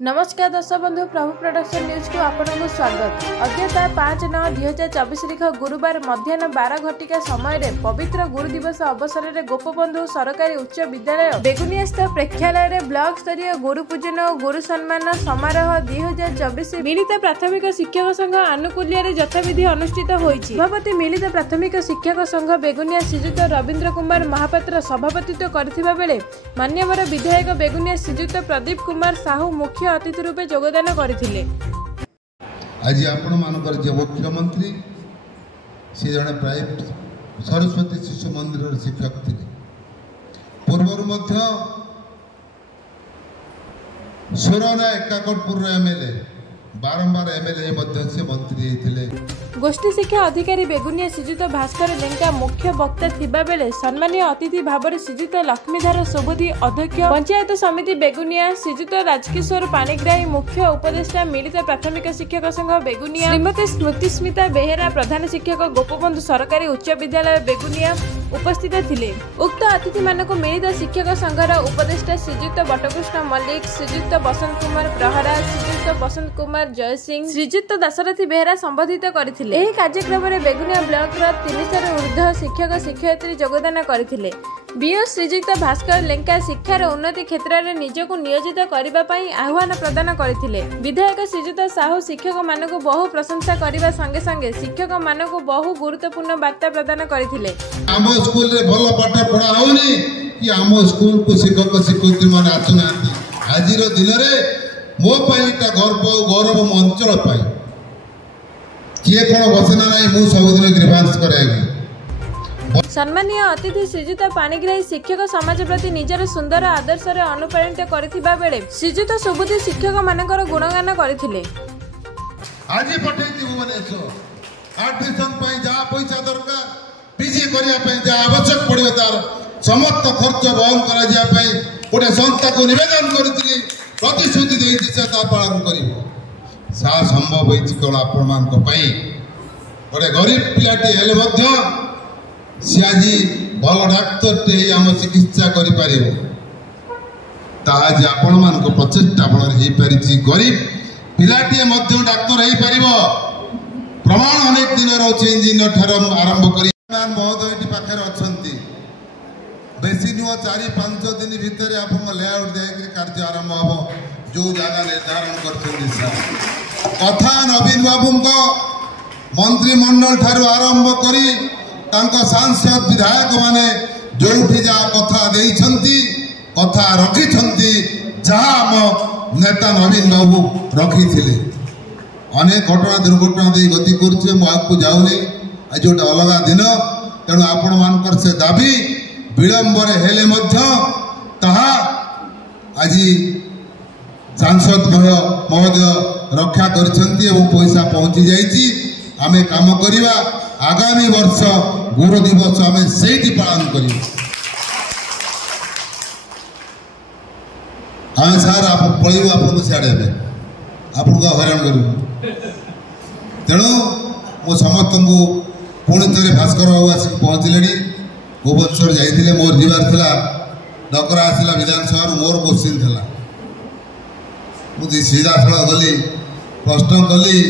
नमस्कार दर्शक बंधु प्रभु प्रोडक्शन न्यूज को आपको स्वागत। अद्यता 5/9/2024 तारीख गुरुवार मध्याह्न 12 समय पवित्र गुरु दिवस अवसर में गोपबंधु सरकारी उच्च विद्यालय बेगुनियास्थ प्रेक्षालय ब्लॉक स्तरीय गुरु पूजन और गुरु सम्मान समारोह 2024 मिलित प्राथमिक शिक्षक संघ आनुकूल्य यथाविधि अनुष्ठित होइछि। सभापति मिलित प्राथमिक शिक्षक संघ बेगुनिया श्रीजुत रवींद्र कुमार महापात्र सभापतित्व करथिबा बेले मान्यवर विधायक बेगुनिया श्रीजुत प्रदीप कुमार साहू मुख्य अतिथि रूपे योगदान करथिले। आज आपण मानकर जे मुख्यमंत्री से जने प्राइवेट सरस्वती शिशु मंदिर शिक्षक थे। पूर्वर मध्य सोरना एकाकोटपुर एमएलए बारंबार एमएलए मध्य से मंत्री थे। गोष्ठी शिक्षा अधिकारी बेगुनिया श्रीजुत भास्कर लेंका मुख्य वक्ता थिबा बेले सम्मानीय अतिथि भाव श्रीजुत लक्ष्मीधर सुबुद्धि अध्यक्ष पंचायत समिति बेगुनिया श्रीजुत राजकिशोर पाणिग्राही मुख्य उपदेष्टा मिलित प्राथमिक शिक्षक संघ बेगुनिया श्रीमती स्मृति स्मिता बेहेरा प्रधान शिक्षक गोपबंधु सरकारी उच्च विद्यालय बेगुनिया उपस्थित थिले। उक्त अतिथि मानक मिलित शिक्षक संघर उपदेष्टा श्रीजुत बटकृष्ण मल्लिक श्रीजुत बसंत कुमार प्रहरा श्रीजुत बसंत कुमार जय सिंह श्रीजुत दाशरथी बेहेरा संबोधित करथिले। एही कार्यक्रम में बेगुनिया ब्लॉक 300 ऊर्ध्व शिक्षक शिक्षयित्री योगदान करथिले। बीओ श्रीजुत भास्कर लेंका शिक्षार उन्नति क्षेत्र में निजक नियोजित करने आह्वान प्रदान करथिले। विधायक श्रीजुत साहू शिक्षक मानक बहु प्रशंसा करने संगे संगे शिक्षक मानक बहु गुरुत्वपूर्ण वार्ता प्रदान करथिले। आम स्कूल रे भल पाठ पढ़ा होनी कि आम स्कूल को शिक्षक शिक्षयित्री मान आसुना आज दिन में मो गर्व गौरव मो अंचल किए कौन बसना ना मुझे सबुदिन ग्रीवांस कराएगी। सम्मानीय अतिथि श्रीजुत पाणिग्राही शिक्षक समाज प्रति निजर सुंदर आदर्श अनुप्राणित करथिबा बेले श्रीजुत सुबुद्धि शिक्षक मानकर गुणगान करथिले। आज पठेती भुवनेश्वर एडमिशन पई जा पैसा दरकार पीजी करिया पई जा आवश्यक पड़ियो तार समस्त खर्च वहन करा जा पई गोटे संस्था को निवेदन करथिली प्रतिश्रुति देइछि से ता पालन करिवो सा संभव होइछि केवल आपण मानक पई। गोटे गरीब पिलाटी हेले मध्य सी आज भल डाक्तर टे आम चिकित्सा करि पारिबो ताज आपण मानक प्रचेष्टा बल रे पारिछि। गरीब पिलाटी मध्य डाक्तर हेई पारिबो प्रमाण अनेक दिन रोचे इंजीनियर ठार आरंभ करी महोदय एटी पाखरे अछंती बेसी नुह 4-5 दिन भितर आपन लेआउट देके कार्य आरंभ हो जो जगह निर्धारण कर कथा नवीन बाबू मंत्रिमंडल ठार आरंभ करी सांसद विधायक माने जो जा कथा देइछंती कथा रखी जहाँ आम नेता नवीन बाबू रखी अनेक घटना दुर्घटना दे गति कर जाऊनी आज गोटे अलग दिन तेणु आपण मानकर से दाबी विलंबर हेले ताहा आज सांसद महोदय रक्षा करछंती एवं पैसा पहुंची जाइछि। आमे काम करिवा आगामी वर्ष गुरु दिवस आमे सेठी पालन करिवा। आमे सार आप पळिबो आपन सियाडे आपन का हैरान करू तेणु मो समस्त को पुणी थे भास्कर बाबू आसिक पहुँचले भुवनेश्वर जाइए मोर जीवार था डकरा आसला विधानसभा मोर क्वेश्चन था मुझे सीधासल गली प्रश्न कली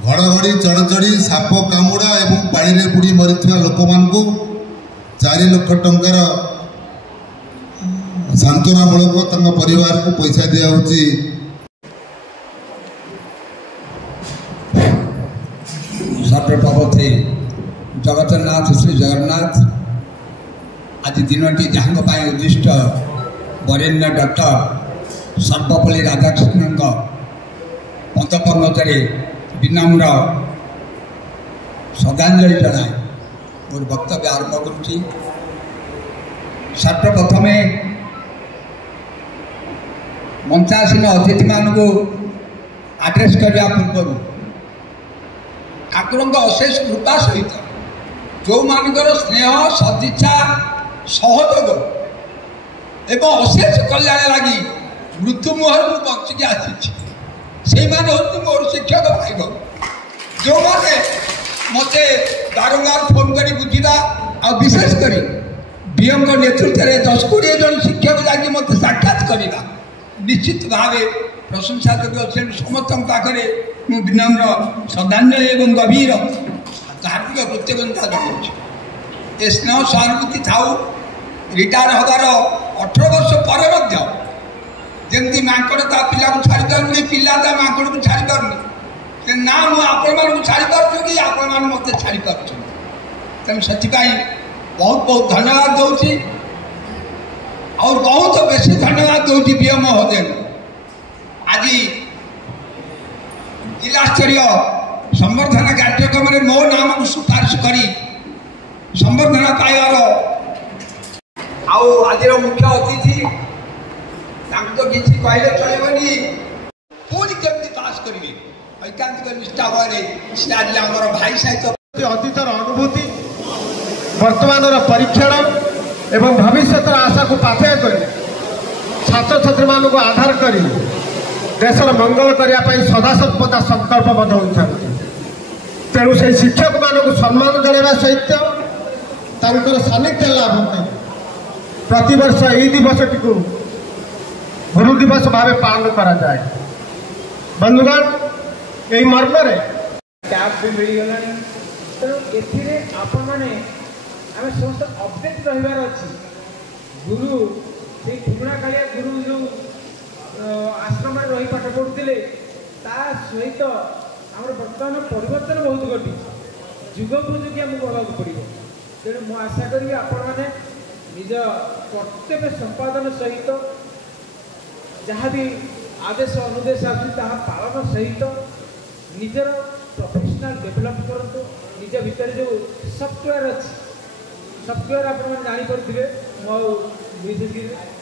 घड़घड़ी चढ़चढ़ी साप कामुड़ा एवं पानी बुड़ी मरी लोक मान 4 लाख टंकार सांत्वनामूलक परिवार को पैसा दिया सर्वप्रभु जगतनाथ श्री जगन्नाथ आज दिनटी जहाँ उद्दिष्ट वरेण्य डॉक्टर सर्वपल्ली राधाकृष्णन पदपन्नतारे विनम्र श्रद्धांजलि जनाए मोर वक्तव्य आरंभ करुच्ची। सर्वप्रथम मंचासीन अतिथि मान को आड्रेस करने पूर्व ठाकुर अशेष कृपा सहित जो मानकर स्नेह सदिच्छा सहयोग एवं अशेष कल्याण लगी मृत्यु मुहर बचिकी आसी से मोर शिक्षक भाई जो मैंने मत बारंबार फोन कर बुझा आ विशेषकर बीएम नेतृत्व में 10-20 जन शिक्षक जाकि मत साक्षात करवा निश्चित भाव प्रशंसा योग्य समस्त पाखे मु विनम्र श्रद्धांजलि एवं गभीर धार्मिक कृतज्ञता जनाऊँ। ए स्नेह सहानुभूति थाऊ रिटायर हबार 18 वर्ष पर जमी माकड़ ता पिला को छाड़ी पारे पिला ता माकड़ को छाड़ी पारे ना मुझे आपण छाड़ी पार्छ कि आपण मैंने मत छाड़ी पार्छ तेणु से बहुत बहुत धन्यवाद दूसरी और बहुत बेसी धन्यवाद दूसरी पीएम महोदय आज जिला स्तरीय संवर्धना कार्यक्रम में मो नाम को सुपारिश करी संवर्धना पाइबार आज मुख्य अतिथि तो किसी कहले चलनी पुणी केमती पास करेंगे ऐकांतिक निष्ठा भाई से आज आम भाई सहित अतीतर अनुभूति वर्तमान परीक्षण एवं भविष्य आशा को पाथेय कर छात्र छात्री मान को आधार कर देशर मंगल करने सदा सर्वदा संकल्पबद्ध होती तेणु से शिक्षक मान को सम्मान जनाइबा सहित तांकर सान्निध्य लाभ प्रतिवर्ष यही दिवसटी को गुरु दिवस भाव पालन करा जाए। बंधुगण यही मर्म टैब भी मिलगला तेणु ए आपण मैंने आम समस्त अपडेट रहीबार अच्छी गुरु से पुराणा कालिया गुरु जो आश्रम रही पाठ पढ़ुते सहित आम बर्तमान परिवर्तन बहुत घटी जुग उपयोगी आमको गलाक पड़ो तेणु मु आशा करी आपण मैंने निज कर्तव्य संपादन सहित जहाँ भी आदेश अनुदेश आलन सहित निजर प्रोफेशनल डेभलप करूँ निज भितर जो सफ्टवेयर अच्छी सफ्टवेयर आप जापे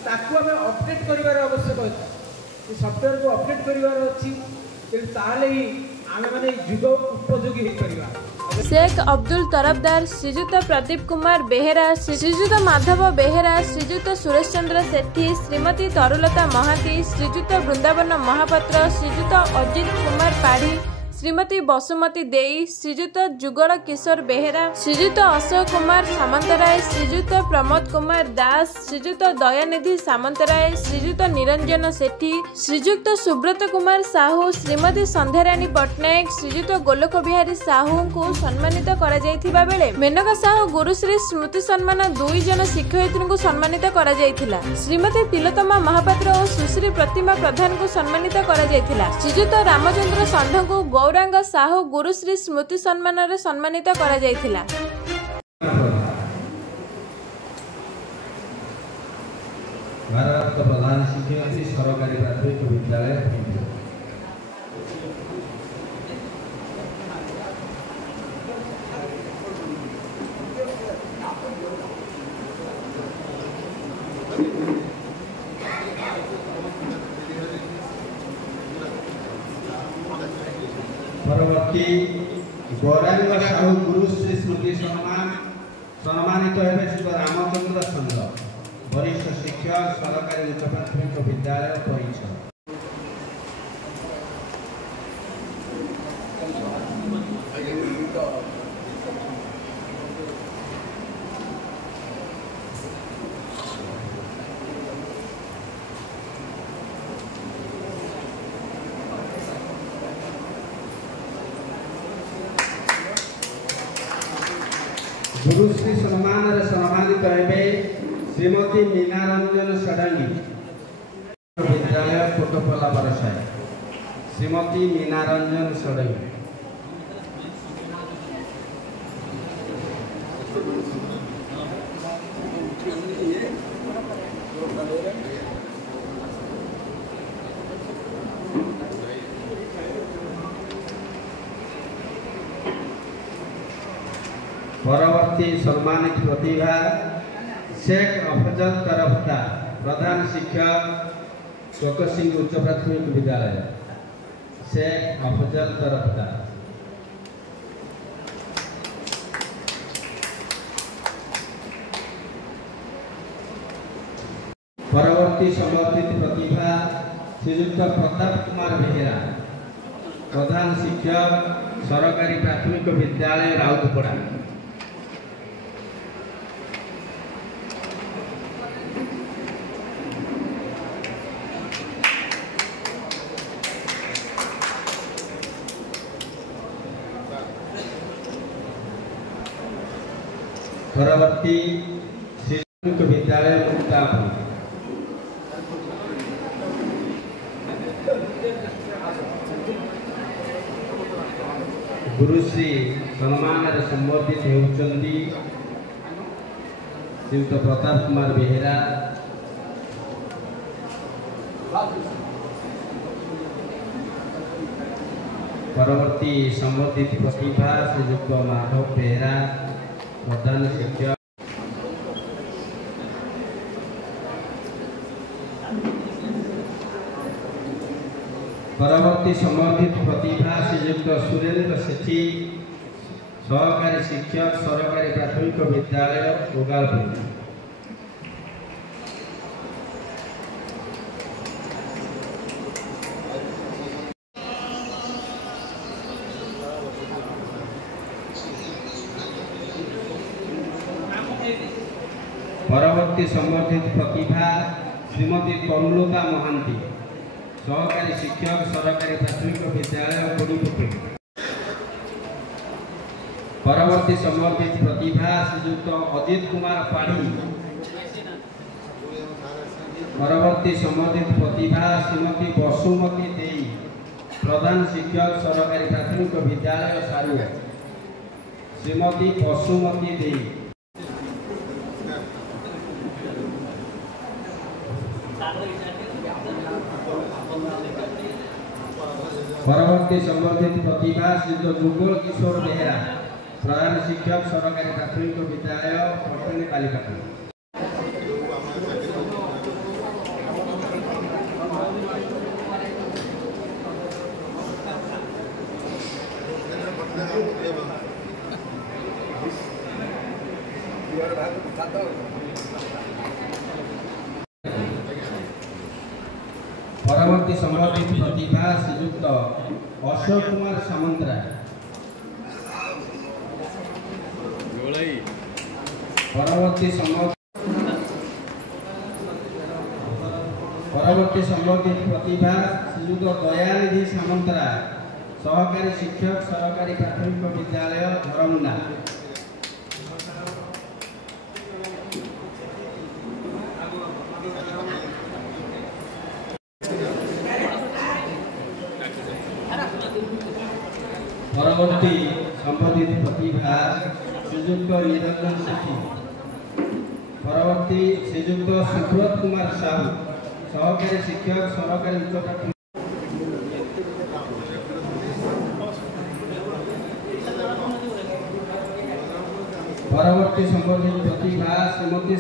ताकू आम अपडेट करार आवश्यक अच्छी सफ्टवेयर को अपडेट करार अच्छी ताले ही आम मैंने जुग उपयोगी हो शेख अब्दुल तरफदार, श्रीजुत प्रदीप कुमार बेहेरा, श्रीजुत माधव बेहेरा, श्रीजुत सुरेश चंद्र सेठी, श्रीमती तरुलता महाती, श्रीजुत वृंदावन महापात्र, श्रीजुत अजित कुमार पाढ़ी, श्रीमती बसुमती देई, श्रीजुत जुगल किशोर बेहेरा, श्रीजुत अशोक कुमार सामंतराय, श्रीजुत प्रमोद कुमार दास, श्रीजुत दयानिधि सामंतराय, श्रीजुत निरंजन सेठी, श्रीजुत सुब्रत कुमार साहू, श्रीमती संध्याराणी पट्टनायक, श्रीजुत गोलोक बिहारी साहू को सम्मानित करा जायथिबा बेले मेनका साहू गुरुश्री स्मृति सम्मान 2 जन शिक्षयित्री को सम्मानित करा जायथिला। श्रीमती तिलोत्तमा महापात्र और सुश्री प्रतिमा प्रधान को सम्मानित करा जायथिला। श्रीजुत रामचंद्र षण्ढ को गौरांग साहू गुरुश्री स्मृति सम्मान रे सम्मानित करा जायथिला। भारत प्रधान शिक्षयित्री सरकारी प्राथमिक विद्यालय परवर्ती गौरांग साहू गुरुश्री स्मृति सम्मानित हेबे श्री रामचंद्र षण्ढ वरिष्ठ शिक्षक सरकारी उच्च प्राथमिक विद्यालय परिषद। गुरुश्री सम्मान सम्मानित हेबे श्रीमती मीनारंजन षडंगी विद्यालय कोटपला बरसाई। श्रीमती मीनारंजन षडंगी परवर्ती सम्मानित प्रतिभा शेख अफजल तरफदार प्रधान शिक्षक चौकसिंह उच्च प्राथमिक विद्यालय। शेख अफजल तरफदार परवर्ती समर्थित प्रतिभा श्रीयुक्त प्रताप कुमार बेहेरा प्रधान शिक्षक सरकारी प्राथमिक विद्यालय राउतपड़ा। परवर्ती श्री विद्यालय मुक्तापुर गुरुश्री सम्मान संबोधित होती श्रीयुक्त प्रताप कुमार बेहेरा परवर्ती संबोधित प्रतिभा श्रीयुक्त माधव बेहेरा प्रधान शिक्षक परवर्ती संबोधित प्रतिभा श्रीयुक्त सुरेंद्र सेठी सहकारी शिक्षक सरकारी प्राथमिक विद्यालय गोगालपुर परवर्ती संबोधित प्रतिभा श्रीमती तरुलता महांती सहकारी शिक्षक सरकारी प्राथमिक विद्यालय कोड़ीपुर परवर्ती संबोधित प्रतिभा श्रीयुक्त अजित कुमार पाढ़ी परवर्ती संबोधित प्रतिभा श्रीमती बसुमती देई प्रधान शिक्षक सरकारी प्राथमिक विद्यालय सारुआ श्रीमती बसुमती देई परवर्ती संबोधित प्रतिभा श्रीयुक्त जुगल किशोर बेहेरा प्रधान शिक्षक सरकारी प्राथमिक विद्यालय पटनी बालिकापुर परवर्ती संबोधित प्रतिभा श्रीयुक्त अशोक कुमार सामंतरा परवर्ती संबोधित प्रतिभा श्रीयुक्त दयानिधि सामंतरा सहकारी शिक्षक सरकारी प्राथमिक विद्यालय धरमुंडा परवर्ती संबोधित प्रतिभा श्रीयुक्त निरंजन सेठी परवर्ती श्रीयुक्त सुब्रत कुमार साहू सहकारी शिक्षक सरकारी उच्च प्राथमिक परवर्ती संबोधित प्रतिभा श्रीमती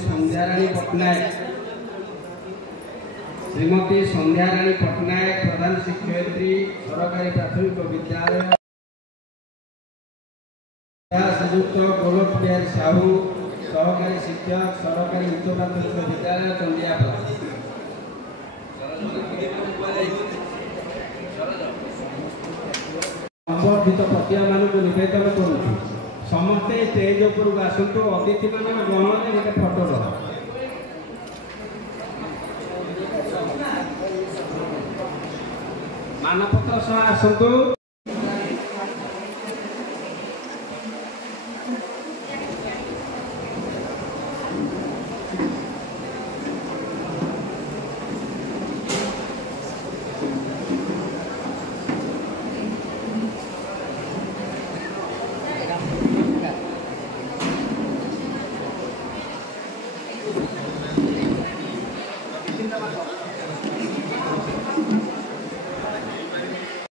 संध्याराणी पट्टनायक प्रधान शिक्षयित्री सरकारी प्राथमिक विद्यालय श्रीयुक्त गोलक बिहारी साहू सहकारी शिक्षक सरकारी उच्च प्राथमिक विद्यालय चंदियापड़ा संबोधित प्रतिभा मान निवेदन करूँ समस्ते स्टेज उपरକୁ आसतु अतिथि मान गहन गोटे फटो लो मानपत्र सह आसतु Terima kasih.